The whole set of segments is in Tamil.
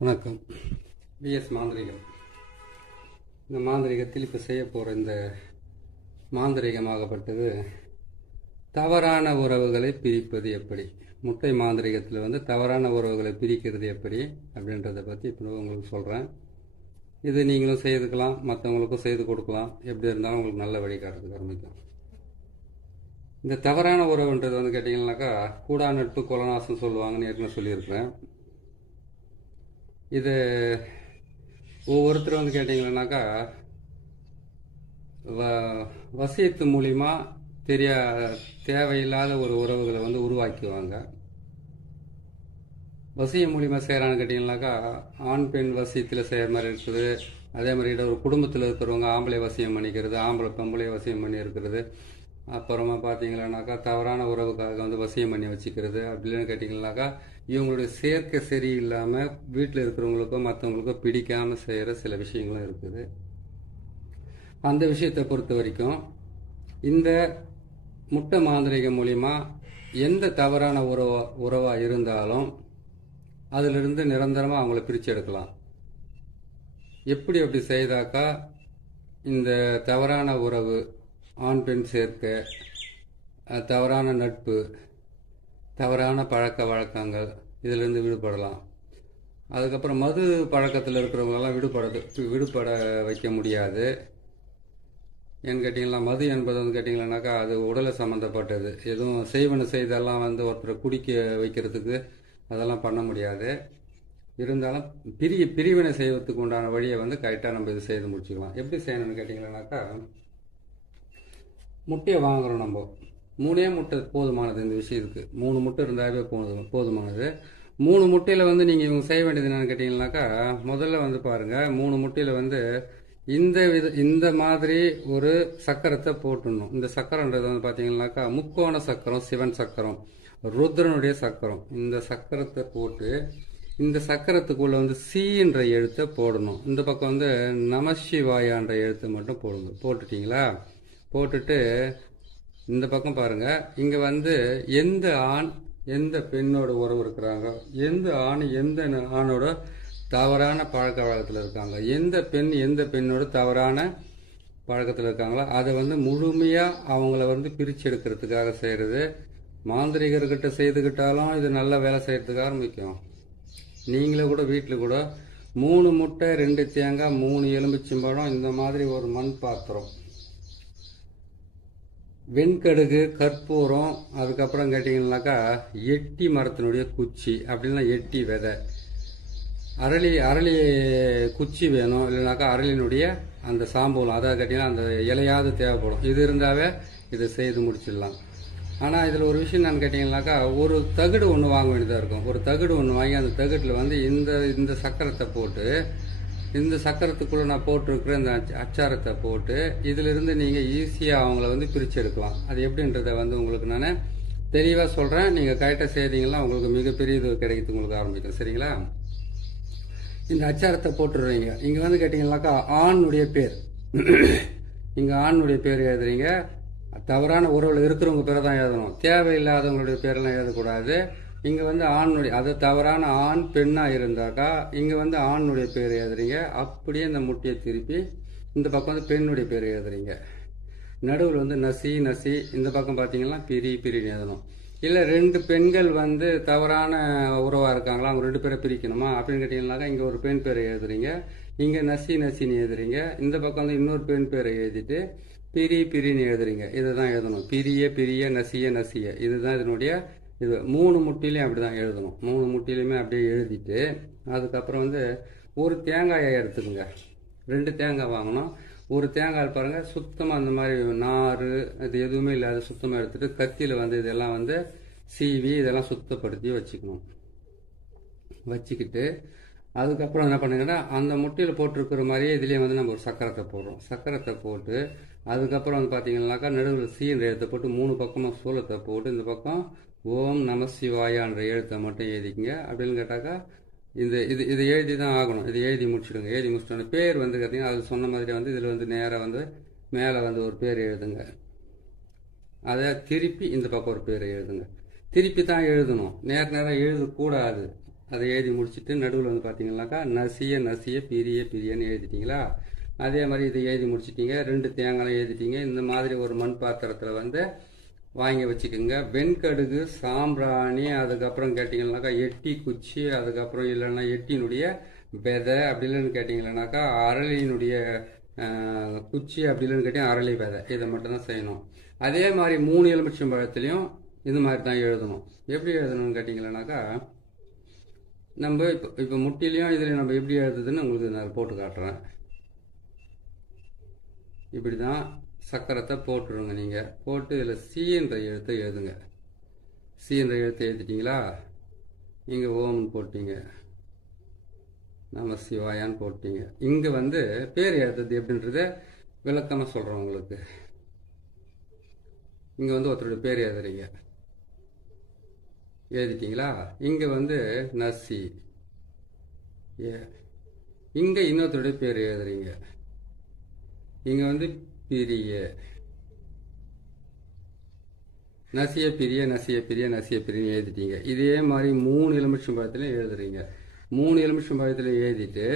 வணக்கம். பிஎஸ் மாந்திரிகம். இந்த மாந்திரிகத்தில் இப்போ செய்ய போகிற இந்த மாந்திரிகமாகப்பட்டது தவறான உறவுகளை பிரிப்பது எப்படி. முட்டை மாந்திரிகத்தில் தவறான உறவுகளை பிரிக்கிறது எப்படி அப்படின்றத பற்றி இப்போ உங்களுக்கு சொல்கிறேன். இது நீங்களும் செய்துக்கலாம், மற்றவங்களுக்கும் செய்து கொடுக்கலாம். எப்படி இருந்தாலும் உங்களுக்கு நல்ல வழிகாட்டுறதுக்கு ஆரம்பிக்கும். இந்த தவறான உறவுன்றது கேட்டிங்கன்னாக்கா கூடா நட்பு கொலநாசம் சொல்லுவாங்கன்னு ஏற்கனவே சொல்லியிருக்கிறேன். இது ஒவ்வொருத்தரும் கேட்டிங்கன்னாக்கா வசியத்து மூலிமா தேவையில்லாத ஒரு உறவுகளை உருவாக்குவாங்க. வசியம் மூலிமா செய்கிறான்னு கேட்டிங்கனாக்கா ஆண் பெண் வசியத்தில் செய்கிற மாதிரி இருக்குது. அதே மாதிரி ஒரு குடும்பத்தில் இருக்கிறவங்க ஆம்பளை வசியம் பண்ணிக்கிறது, ஆம்பளை பொம்பளை வசியம் பண்ணி இருக்கிறது. அப்புறமா பார்த்தீங்கன்னாக்கா தவறான உறவுக்காக வசியம் பண்ணி வச்சுக்கிறது. அப்படின்னு கேட்டிங்கனாக்கா இவங்களுடைய சேர்க்கை சரியில்லாமல் வீட்டில் இருக்கிறவங்களுக்கோ மற்றவங்களுக்கோ பிடிக்காமல் செய்கிற சில விஷயங்களும் இருக்குது. அந்த விஷயத்தை பொறுத்த வரைக்கும் இந்த முட்டை மாந்திரிகம் மூலிமா எந்த தவறான உறவாக இருந்தாலும் அதிலிருந்து நிரந்தரமாக அவங்கள பிரித்து எடுக்கலாம். அப்படி செய்தாக்கா இந்த தவறான உறவு, ஆண் பெண் சேர்க்கை, தவறான நட்பு, தவறான பழக்க வழக்கங்கள் இதிலிருந்து விடுபடலாம். அதுக்கப்புறம் மது பழக்கத்தில் இருக்கிறவங்களெல்லாம் விடுபட வைக்க முடியாது. ஏன்னு கேட்டிங்கன்னா மது என்பது கேட்டிங்கன்னாக்கா அது உடலை சம்மந்தப்பட்டது. எதுவும் செய்வன செய்தெல்லாம் ஒருத்தரை குடிக்க வைக்கிறதுக்கு அதெல்லாம் பண்ண முடியாது. இருந்தாலும் பிரிவினை செய்வதற்கு உண்டான வழியை கரெக்டாக நம்ம இது செய்து முடிச்சுக்கலாம். எப்படி செய்யணும்னு கேட்டிங்கன்னாக்கா முட்டையை வாங்குகிறோம். நம்ம 3 முட்டை போதுமானது. இந்த விஷயத்துக்கு 3 முட்டை இருந்தாவே போதுமானது. 3 முட்டையில் நீங்கள் இவங்க செய்ய வேண்டியது என்னென்னு கேட்டிங்கன்னாக்கா முதல்ல பாருங்கள், 3 முட்டையில் இந்த மாதிரி ஒரு சக்கரத்தை போட்டுடணும். இந்த சக்கரன்றது பார்த்தீங்கன்னாக்கா முக்கோண சக்கரம், சிவன் சக்கரம், ருத்ரனுடைய சக்கரம். இந்த சக்கரத்தை போட்டு இந்த சக்கரத்துக்குள்ள சீன்ற எழுத்தை போடணும். இந்த பக்கம் நமசிவாயான்ற எழுத்தை மட்டும் போடுங்க. போட்டுட்டீங்களா? போட்டுட்டு இந்த பக்கம் பாருங்க, இங்க எந்த ஆண் எந்த பெண்ணோட உறவு இருக்கிறாங்க, எந்த ஆண் எந்த ஆணோட தவறான பழக்க வழக்கத்தில் இருக்காங்க, எந்த பெண் எந்த பெண்ணோட தவறான பழக்கத்தில் இருக்காங்களோ அதை முழுமையாக அவங்கள பிரித்து எடுக்கிறதுக்காக செய்கிறது. மாந்திரிகர்கிட்ட செய்துக்கிட்டாலும் இது நல்ல வேலை செய்கிறதுக்காக ஆரம்பிக்கும். நீங்களே கூட வீட்டில் கூட 3 முட்டை, 2 தேங்காய், 3 எலுமிச்சம்பழம், இந்த மாதிரி ஒரு மண் பாத்திரம், வெண்கடுகு, கற்பூரம், அதுக்கப்புறம் கேட்டிங்கன்னாக்கா எட்டி மரத்தினுடைய குச்சி, அப்படின்னா எட்டி விதை, அரளி குச்சி வேணும். இல்லைனாக்கா அரளினுடைய அந்த சாம்பூலம், அதாவது கேட்டிங்கன்னா அந்த இலையாவது தேவைப்படும். இது இருந்தாவே இதை செய்து முடிச்சிடலாம். ஆனால் இதில் ஒரு விஷயம் நான் கேட்டிங்கன்னாக்கா ஒரு தகடு ஒன்று வாங்க வேண்டியதாக இருக்கும். ஒரு தகடு ஒன்று வாங்கி அந்த தகட்டில் இந்த சக்கரத்தை போட்டு, இந்த சக்கரத்துக்குள்ளே நான் போட்டிருக்கிற இந்த அச்சாரத்தை போட்டு இதிலிருந்து நீங்கள் ஈஸியாக அவங்கள பிரித்து எடுக்கலாம். அது எப்படின்றத உங்களுக்கு நான் தெளிவாக சொல்கிறேன். நீங்கள் கரெக்டாக செய்தீங்கன்னா உங்களுக்கு மிகப்பெரிய இது கிடைக்கிறது உங்களுக்கு ஆரம்பிக்கும். சரிங்களா? இந்த அச்சாரத்தை போட்டுடுறீங்க. இங்கே கேட்டிங்கன்னாக்கா ஆணுடைய பேர், இங்கே ஆணுடைய பேர் எழுதுறீங்க. தவறான உறவில் இருக்கிறவங்க பேரை தான் எழுதணும். தேவையில்லாதவங்களுடைய பேரெல்லாம் எழுதக்கூடாது. இங்கே ஆணுடைய, அது தவறான ஆண் பெண்ணாக இருந்தாக்கா இங்கே ஆணுடைய பேர் எழுதுறீங்க. அப்படியே இந்த முட்டையை திருப்பி இந்த பக்கம் பெண்ணுடைய பேர் எழுதுறீங்க. நடுவில் நசி நசி, இந்த பக்கம் பார்த்தீங்கன்னா பிரின்னு எழுதணும். இல்லை 2 பெண்கள் தவறான உறவாக இருக்காங்களா, அவங்க 2 பேரை பிரிக்கணுமா அப்படின்னு கேட்டிங்கன்னாக்கா இங்கே ஒரு பெண் பேரை எழுதுறீங்க, இங்கே நசின்னு எழுதுறீங்க. இந்த பக்கம் இன்னொரு பெண் பேரை எழுதிட்டு பிரின்னு எழுதுறீங்க. இதை தான் எழுதணும். பிரிய நசிய, இதுதான் இதனுடைய இது. 3 முட்டையிலையும் அப்படி தான் எழுதணும். 3 முட்டையிலையுமே அப்படியே எழுதிட்டு அதுக்கப்புறம் ஒரு தேங்காயை எடுத்துக்கோங்க. 2 தேங்காய் வாங்கணும். ஒரு தேங்காய் பாருங்கள் சுத்தமாக அந்த மாதிரி நார் இது எதுவுமே இல்லாத சுத்தமாக எடுத்துட்டு கத்தியில் இதெல்லாம் சீவி இதெல்லாம் சுத்தப்படுத்தி வச்சுக்கணும். வச்சுக்கிட்டு அதுக்கப்புறம் என்ன பண்ணுங்கன்னா அந்த முட்டையில் போட்டிருக்கிற மாதிரியே இதுலேயே நம்ம ஒரு சக்கரத்தை போடுறோம். சக்கரத்தை போட்டு அதுக்கப்புறம் பார்த்தீங்கன்னாக்கா நடுவில் சீன்ற எழுத்தை போட்டு 3 பக்கமாக சூலத்தை போட்டு இந்த பக்கம் ஓம் நம சிவாயான்ற எழுத்தை மட்டும் எழுதிக்கங்க. அப்படின்னு கேட்டாக்கா இது எழுதி தான் ஆகணும். இது எழுதி முடிச்சுடுங்க. எழுதி முடிச்சிட்டோம் பேர் கேட்டிங்கன்னா அது சொன்ன மாதிரி இதில் நேராக மேலே ஒரு பேர் எழுதுங்க. அதை திருப்பி இந்த பக்கம் ஒரு பேர் எழுதுங்க. திருப்பி தான் எழுதணும். நேராக எழுதக்கூடாது. அதை எழுதி முடிச்சுட்டு நடுவில் வந்து பார்த்தீங்கன்னாக்கா நசிய நசிய பிரிய பிரியன்னு எழுதிட்டீங்களா? அதே மாதிரி இதை எழுதி முடிச்சிட்டிங்க. 2 தேங்காய் எழுதிட்டீங்க. இந்த மாதிரி ஒரு மண் பாத்திரத்தில் வந்து வாங்கி வச்சுக்கோங்க. வெண்கடுகு, சாம்பிராணி, அதுக்கப்புறம் கேட்டிங்கன்னாக்கா எட்டி குச்சி, அதுக்கப்புறம் இல்லைன்னா எட்டினுடைய விதை, அப்படி இல்லைன்னு கேட்டிங்கன்னாக்கா அரளியினுடைய குச்சி, அப்படி இல்லைன்னு கேட்டிங்கன்னா அரளி விதை. இதை மட்டும்தான் செய்யணும். அதே மாதிரி 3 எலுமிச்சம்பழத்துலேயும் இது மாதிரி தான் எழுதணும். எப்படி எழுதணும்னு கேட்டிங்கன்னாக்கா நம்ம இப்போ முட்டிலையும் இதில் நம்ம எப்படி எழுதுதுன்னு உங்களுக்கு நான் போட்டு காட்டுறேன். இப்படி தான் சக்கரத்தை போட்டுருங்க. நீங்கள் போட்டு இதில் சி என்ற எழுத்தை எழுதுங்க. சி என்ற எழுத்தை எழுதிட்டீங்களா? இங்கே ஓம்னு போட்டீங்க, நம சிவாயான்னு போட்டீங்க. இங்கே வந்து பேர் எழுதுறது எப்படின்றத விளக்கமாக சொல்கிறேன் உங்களுக்கு. இங்கே வந்து ஒருத்தருடைய பேர் எழுதுறீங்க, எழுதிட்டீங்களா? இங்கே வந்து நசி, இங்கே இன்னொருத்தருடைய பேர் எழுதுறீங்க. இங்கே வந்து பிரிய, நசிய பிரிய நசிய பிரிய நசிய பிரிய எழுதிட்டீங்க. இதே மாதிரி 3 எலுமிச்சம்பழத்துலையும் எழுதுறீங்க. 3 எலுமிச்சம்பழத்துலையும் எழுதிட்டு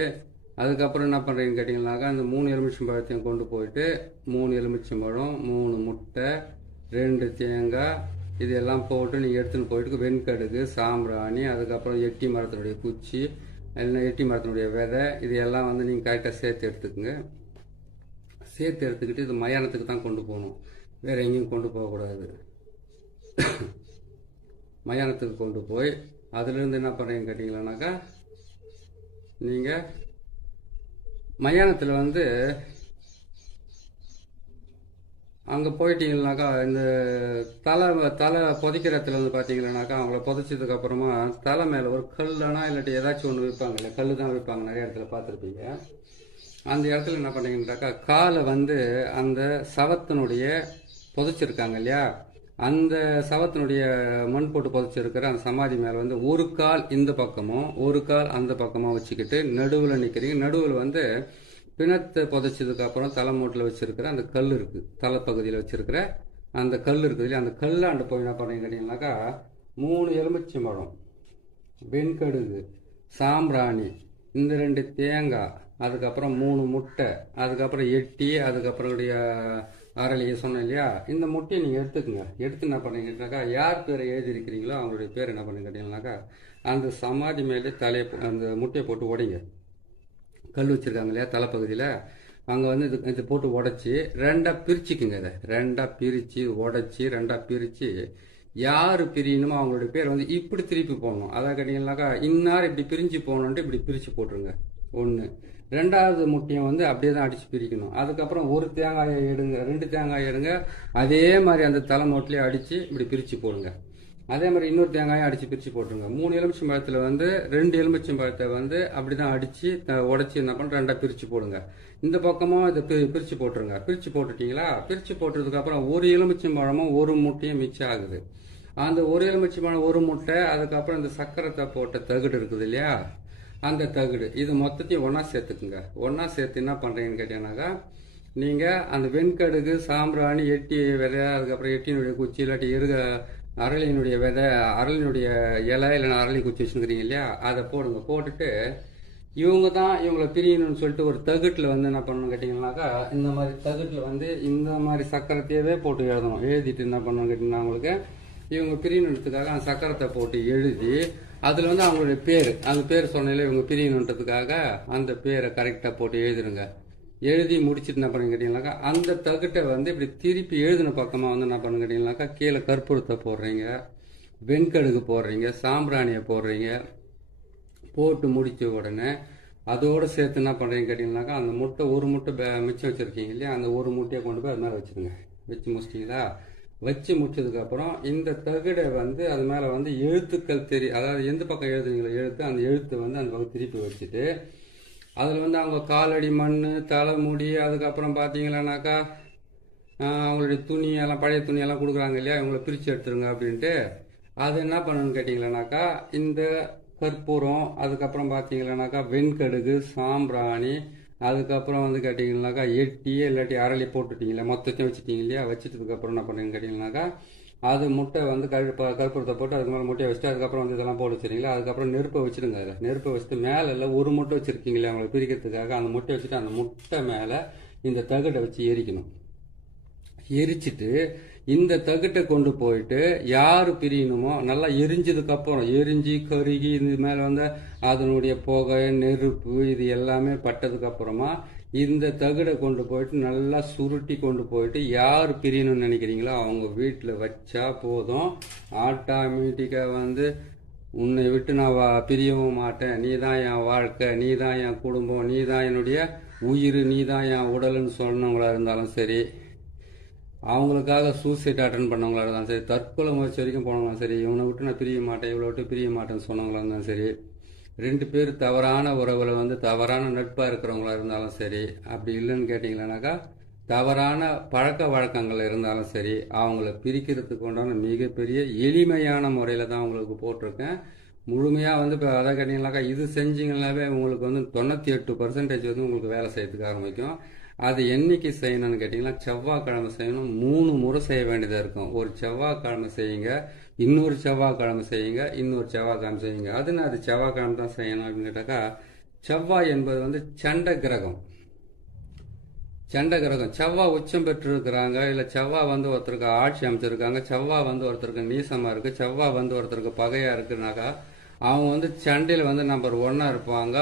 அதுக்கப்புறம் என்ன பண்ணுறீங்கன்னு கேட்டிங்கன்னாக்கா அந்த 3 எலுமிச்சம்பழத்தையும் கொண்டு போயிட்டு 3 எலுமிச்சம்பழம், 3 முட்டை, 2 தேங்காய், இதெல்லாம் போட்டு நீங்கள் எடுத்துன்னு போயிட்டு வெண்கடுகு, சாம்பிராணி, அதுக்கப்புறம் எட்டி மரத்தினுடைய குச்சி, இல்லைன்னா எட்டி மரத்தினுடைய விதை, இது எல்லாம் வந்து நீங்கள் கரெக்டாக சேர்த்து எடுத்துக்கோங்க. சேர்த்து எடுத்துக்கிட்டு இது மயானத்துக்கு தான் கொண்டு போகணும், வேறு எங்கேயும் கொண்டு போகக்கூடாது. மயானத்துக்கு கொண்டு போய் அதுலேருந்து என்ன பண்ணுறீங்கன்னு கேட்டிங்களானாக்கா நீங்கள் மயானத்தில் வந்து அங்கே போயிட்டீங்கன்னாக்கா இந்த தலை புதைக்கிற இடத்துல வந்து பார்த்தீங்கன்னாக்கா அவங்கள புதைச்சதுக்கப்புறமா தலை மேலே ஒரு கல்லுனா இல்லாட்டி ஏதாச்சும் ஒன்று வைப்பாங்கல்ல, கல் தான் வைப்பாங்க, நிறைய இடத்துல பார்த்துருப்பீங்க. அந்த இடத்துல என்ன பண்ணீங்கன்னாக்கா காலை வந்து அந்த சவத்தினுடைய புதைச்சிருக்காங்க இல்லையா, அந்த சவத்தினுடைய மண் போட்டு புதைச்சிருக்கிற அந்த சமாதி மேலே வந்து ஒரு கால் இந்த பக்கமும் ஒரு கால் அந்த பக்கமாக வச்சுக்கிட்டு நடுவில் நிற்கிறீங்க. நடுவில் வந்து பிணத்தை புதைச்சதுக்கு அப்புறம் தலைமூட்டில் வச்சிருக்கிற அந்த கல் இருக்குது, தலைப்பகுதியில் வச்சிருக்கிற அந்த கல் இருக்குது இல்லையா, அந்த கல்லாண்டு போய் என்ன பண்ணீங்க கேட்டிங்கனாக்கா 3 எலுமிச்சம்பழம், வெண்கடுகு, சாம்பிராணி, இந்த 2 தேங்காய், அதுக்கப்புறம் 3 முட்டை, அதுக்கப்புறம் எட்டி, அதுக்கப்புறம் அரளியை சொன்னேன் இல்லையா, இந்த முட்டையை நீங்கள் எடுத்துக்கோங்க. எடுத்து என்ன பண்ணீங்கன்னாக்கா யார் பேரை எழுதியிருக்கிறீங்களோ அவங்களுடைய பேர் என்ன பண்ணி கேட்டிங்கனாக்கா அந்த சமாதி மேலே அந்த முட்டையை போட்டு உடைங்க. கல் வச்சுருக்காங்க இல்லையா தலைப்பகுதியில், அங்கே வந்து இது போட்டு உடச்சி 2ஆக பிரிச்சுக்குங்க. இதை 2ஆக பிரித்து உடச்சி 2ஆக பிரித்து யார் பிரியணுமோ அவங்களுடைய பேர் வந்து இப்படி திருப்பி போடணும். அதான் கேட்டிங்கனாக்கா இன்னார் இப்படி பிரிஞ்சு போகணுன்ட்டு இப்படி பிரித்து போட்டுருங்க. 1. 2வது முட்டையை வந்து அப்படியே தான் அடித்து பிரிக்கணும். அதுக்கப்புறம் 1 தேங்காயை எடுங்க, 2 தேங்காயை எடுங்க, அதே மாதிரி அந்த தலைமோட்டிலே அடித்து இப்படி பிரித்து போடுங்க. அதே மாதிரி இன்னொரு தேங்காயை அடித்து பிரித்து போட்டுருங்க. 3 எலுமிச்சம்பழத்தில் வந்து 2 எலுமிச்சம்பழத்தை வந்து அப்படி தான் அடித்து உடச்சி என்ன பண்ண 2ஆக பிரித்து போடுங்க. இந்த பக்கமும் இதை பிரித்து போட்டுருங்க. பிரித்து போட்டுட்டிங்களா? பிரித்து போட்டதுக்கப்புறம் 1 எலுமிச்சம்பழமும் 1 முட்டையும் மிச்சம் ஆகுது. அந்த 1 எலுமிச்சம்பழம் 1 முட்டை, அதுக்கப்புறம் இந்த சக்கரத்தை போட்ட தகுடு இருக்குது இல்லையா, அந்த தகுடு, இது மொத்தத்தையும் ஒன்றா சேர்த்துக்குங்க. ஒன்றா சேர்த்து என்ன பண்ணுறீங்கன்னு கேட்டீங்கன்னாக்கா நீங்கள் அந்த வெண்கடுகு, சாம்பிராணி, எட்டி விதை, அதுக்கப்புறம் எட்டினுடைய குச்சி இல்லாட்டி அரளியினுடைய விதை, அரளியினுடைய இலை இல்லைன்னா அரளி குச்சி வச்சுருக்கிறீங்க இல்லையா, அதை போடுங்க. போட்டுட்டு இவங்க தான் இவங்களை பிரியணும்னு சொல்லிட்டு ஒரு தகுட்டில் வந்து என்ன பண்ணணும் கேட்டிங்கன்னாக்கா இந்த மாதிரி தகுட்டில் வந்து இந்த மாதிரி சக்கரத்தையவே போட்டு எழுதணும். எழுதிட்டு என்ன பண்ணணும் கேட்டிங்கன்னா அவங்களுக்கு இவங்க பிரியணுன்றதுக்காக அந்த சக்கரத்தை போட்டு எழுதி அதில் வந்து அவங்களுடைய பேர், அந்த பேர் சொன்னாலே இவங்க பிரியணுன்றதுக்காக அந்த பேரை கரெக்டாக போட்டு எழுதிடுங்க. எழுதி முடிச்சுட்டு என்ன பண்ணுங்க கேட்டிங்கனாக்கா அந்த தகுட்டை வந்து இப்படி திருப்பி எழுதின பக்கமாக வந்து என்ன பண்ணுங்க கேட்டிங்கனாக்கா கீழே கற்பூரத்தை போடுறீங்க, வெண்கடுகு போடுறீங்க, சாம்பிராணியை போடுறீங்க. போட்டு முடித்த உடனே அதோடு சேர்த்து என்ன பண்ணுறீங்க கேட்டிங்கனாக்கா அந்த முட்டை 1 முட்டை மிச்சம் வச்சுருக்கீங்க இல்லையா, அந்த 1 முட்டையை கொண்டு போய் அது மேலே வச்சுருங்க. வச்சு முடிச்சிட்டிங்களா? வச்சு முடிச்சதுக்கப்புறம் இந்த தகுடை வந்து அது மேலே வந்து எழுத்துக்கள் அதாவது எந்த பக்கம் எழுதுனீங்களோ எழுத்து, அந்த எழுத்து வந்து அந்த பக்கம் திருப்பி வச்சுட்டு அதில் வந்து அவங்க காலடி மண், தலைமுடி, அதுக்கப்புறம் பார்த்தீங்களானாக்கா அவங்களுடைய துணியெல்லாம் பழைய துணியெல்லாம் கொடுக்குறாங்க இல்லையா, இவங்களை பிரித்து எடுத்துருங்க அப்படின்ட்டு. அது என்ன பண்ணணும்னு கேட்டிங்களானாக்கா இந்த கற்பூரம், அதுக்கப்புறம் பார்த்தீங்களானாக்கா வெண்கடுகு, சாம்பிராணி, அதுக்கப்புறம் வந்து கேட்டிங்கனாக்கா எட்டி இல்லாட்டி அரளி போட்டுட்டிங்களா மொத்தத்தையும் வச்சுட்டிங்க இல்லையா, வச்சுட்டதுக்கப்புறம் என்ன பண்ணுறீங்கன்னு கேட்டிங்கனாக்கா அது முட்டை வந்து கற்பூரத்தை போட்டு அதுக்கு மேலே முட்டையை வச்சுட்டு அதுக்கப்புறம் வந்து இதெல்லாம் போட்டு வச்சுருங்களா, அதுக்கப்புறம் நெருப்பை வச்சுடுங்க. அதில் நெருப்பை வச்சுட்டு மேலே ஒரு முட்டை வச்சுருக்கீங்களே அவங்களை பிரிக்கிறதுக்காக அந்த முட்டை வச்சுட்டு அந்த முட்டை மேலே இந்த தகட்டை வச்சு எரிக்கணும். எரிச்சிட்டு இந்த தகட்டை கொண்டு போயிட்டு யார் பிரியணுமோ நல்லா எரிஞ்சதுக்கு அப்புறம் எரிஞ்சு கருகி இது மேலே வந்து அதனுடைய புகை நெருப்பு இது எல்லாமே பட்டதுக்கு அப்புறமா இந்த தகடை கொண்டு போயிட்டு நல்லா சுருட்டி கொண்டு போயிட்டு யார் பிரியணும்னு நினைக்கிறீங்களோ அவங்க வீட்டில் வச்சா போதும். ஆட்டோமேட்டிக்காக வந்து உன்னை விட்டு நான் பிரியவும் மாட்டேன், நீ தான் என் வாழ்க்கை, நீ தான் என் குடும்பம், நீ தான் என்னுடைய உயிர், நீ தான் என் உடல்னு சொன்னவங்களா இருந்தாலும் சரி, அவங்களுக்காக சூசைட் அட்டன் பண்ணவங்களா இருந்தாலும் சரி, தற்கொலை முயற்சி வரைக்கும் போனவங்களும் சரி, இவனை விட்டு நான் பிரிய மாட்டேன் இவளை விட்டு பிரிய மாட்டேன்னு சொன்னவங்களா இருந்தாலும் சரி, 2 பேர் தவறான உறவில் வந்து தவறான நட்பாக இருக்கிறவங்களா இருந்தாலும் சரி, அப்படி இல்லைன்னு கேட்டிங்களானாக்கா தவறான பழக்க வழக்கங்கள் இருந்தாலும் சரி, அவங்கள பிரிக்கிறதுக்கு உண்டான மிகப்பெரிய எளிமையான முறையில் தான் உங்களுக்கு போட்டிருக்கேன். முழுமையாக வந்து இப்போ அதை கேட்டிங்கனாக்கா இது செஞ்சிங்கனாவே உங்களுக்கு வந்து 98% வந்து உங்களுக்கு வேலை செய்யறதுக்கு ஆரம்பிக்கும். அது என்னைக்கு செய்யணும்னு கேட்டிங்கன்னா செவ்வாய்க்கிழமை செய்யணும். 3 முறை செய்ய வேண்டியதாக இருக்கும். ஒரு செவ்வாய்க்கிழமை செய்யுங்க, இன்னொரு செவ்வாய்க்கிழமை செய்யுங்க, இன்னொரு செவ்வாய்க்கிழமை செய்யுங்க. அது செவ்வாய்க்கிழமை தான் செய்யணும் அப்படின்னு கேட்டாக்கா, செவ்வாய் என்பது வந்து சண்ட கிரகம். செவ்வாய் உச்சம் பெற்றிருக்கிறாங்க, இல்லை செவ்வாய் வந்து ஒருத்தருக்கு ஆட்சி அமைச்சிருக்காங்க, செவ்வாய் வந்து ஒருத்தருக்கு நீசமாக இருக்குது, செவ்வாய் வந்து ஒருத்தருக்கு பகையாக இருக்குனாக்கா அவங்க வந்து சண்டையில் வந்து நம்பர் 1 இருப்பாங்க.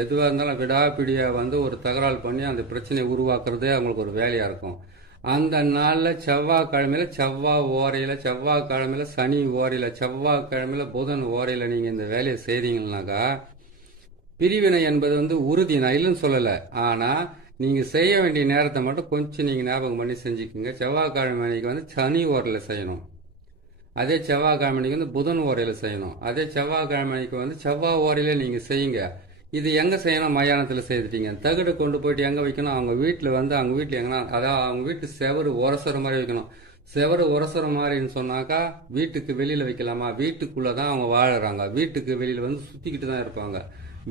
எதுவாக இருந்தாலும் விடாப்பிடியாக வந்து ஒரு தகராறு பண்ணி அந்த பிரச்சனையை உருவாக்குறதே அவங்களுக்கு ஒரு வேலையாக இருக்கும். அந்த நாளில் செவ்வாய்க்கிழமையில் செவ்வாய் ஓரையில், செவ்வாய்க்கிழமையில் சனி ஓரையில், செவ்வாய்க்கிழமையில் புதன் ஓரையில் நீங்கள் இந்த வேலையை செய்தீங்கன்னாக்கா பிரிவினை என்பது வந்து உறுதி. நான் இல்லைன்னு சொல்லலை, ஆனால் நீங்கள் செய்ய வேண்டிய நேரத்தை மட்டும் கொஞ்சம் நீங்கள் ஞாபகம் பண்ணி செஞ்சுக்கோங்க. செவ்வாய்க்கிழமை அன்னைக்கு வந்து சனி ஓரையில் செய்யணும், அதே செவ்வாய்க்கிழமை அன்னைக்கு வந்து புதன் ஓரையில் செய்யணும், அதே செவ்வாய்க்கிழமை அன்னைக்கு வந்து செவ்வாய் ஓரையில் நீங்கள் செய்யுங்க. இது எங்கே செய்யணும்? மயானத்தில் செய்துட்டீங்க. தகடு கொண்டு போயிட்டு எங்கே வைக்கணும்? அவங்க வீட்டில் வந்து அவங்க வீட்டில் எங்கன்னா அதாவது அவங்க வீட்டு செவரு உரசுற மாதிரி வைக்கணும். செவரு உரசுற மாதிரின்னு சொன்னாக்கா வீட்டுக்கு வெளியில் வைக்கலாமா? வீட்டுக்குள்ளே தான் அவங்க வாழறாங்க, வீட்டுக்கு வெளியில் வந்து சுற்றிக்கிட்டு தான் இருப்பாங்க.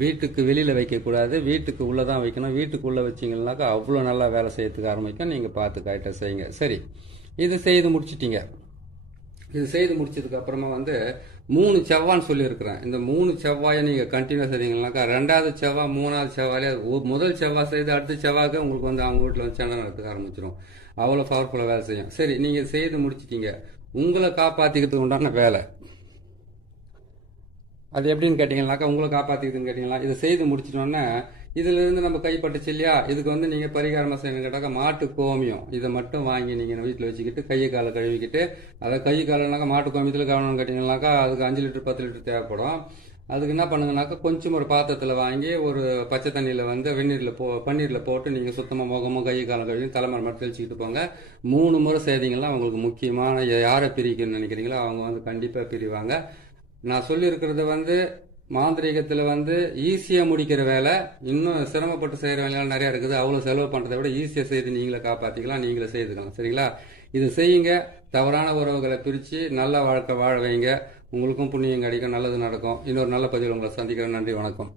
வீட்டுக்கு வெளியில் வைக்கக்கூடாது, வீட்டுக்கு உள்ளே தான் வைக்கணும். வீட்டுக்குள்ளே வச்சிங்கன்னாக்கா அவ்வளோ நல்லா வேலை செய்யறதுக்கு ஆரம்பிக்கும். நீங்கள் பார்த்து கரெக்டாக செய்யுங்க. சரி, இது செய்து முடிச்சிட்டிங்க. இது செய்து முடிச்சதுக்கு அப்புறமா வந்து 3 செவ்வான்னு சொல்லியிருக்கிறேன். இந்த 3 செவ்வாயை நீங்கள் கண்டினியூ செய்தீங்கன்னாக்கா 2வது செவ்வாய் 3வது செவ்வாயிலே முதல் செவ்வாய் செய்து அடுத்த செவ்வாய்க்கு உங்களுக்கு வந்து அவங்க வீட்டில் வந்து சண்டை நடத்துக்க ஆரம்பிச்சிடும். அவ்வளோ பவர்ஃபுல்லாக வேலை செய்யும். சரி, நீங்கள் செய்து முடிச்சிட்டீங்க. உங்களை காப்பாற்றிக்கிறதுக்கு உண்டான வேலை அது எப்படின்னு கேட்டிங்கனாக்கா, உங்களை காப்பாற்றிக்கிறதுன்னு கேட்டிங்களா, இதை செய்து முடிச்சிட்டோன்னே இதிலிருந்து நம்ம கைப்பட்டுச்சு இல்லையா, இதுக்கு வந்து நீங்கள் பரிகாரமாக செய்யணும்னு கேட்டாக்கா மாட்டு கோமியம் இதை மட்டும் வாங்கி நீங்கள் வீட்டில் வச்சுக்கிட்டு கையை காலை கழுவிக்கிட்டு, அதாவது கை காலனாக்கா மாட்டு கோமியத்தில் கவனம்னு கேட்டிங்கனாக்கா அதுக்கு 5 லிட்டர் 10 லிட்டர் தேவைப்படும். அதுக்கு என்ன பண்ணுங்கனாக்கா கொஞ்சம் ஒரு பாத்திரத்தில் வாங்கி ஒரு பச்சை தண்ணியில் வந்து பன்னீரில் போட்டு நீங்கள் சுத்தமாக முகமும் கை காலம் கழுவி தலைமுறை மட்டும் தெளிச்சுக்கிட்டு போங்க. 3 முறை செய்தீங்கன்னா உங்களுக்கு முக்கியமான யாரை பிரிக்கணும்னு நினைக்கிறீங்களோ அவங்க வந்து கண்டிப்பாக பிரிவாங்க. நான் சொல்லியிருக்கிறது வந்து மாந்திரீகத்தில் வந்து ஈஸியாக முடிக்கிற வேலை, இன்னும் சிரமப்பட்டு செய்கிற வேலையெல்லாம் நிறையா இருக்குது. அவ்வளோ செலவு பண்ணுறதை விட ஈஸியாக செய்து நீங்களே காப்பாற்றிக்கலாம், நீங்களே செய்துக்கலாம். சரிங்களா? இது செய்யுங்க. தவறான உறவுகளை பிரித்து நல்ல வாழ்க்கை வாழ வைங்க. உங்களுக்கும் புண்ணியம் கிடைக்கும், நல்லது நடக்கும். இன்னொரு நல்ல பதிவில் உங்களை சந்திக்கிறேன். நன்றி, வணக்கம்.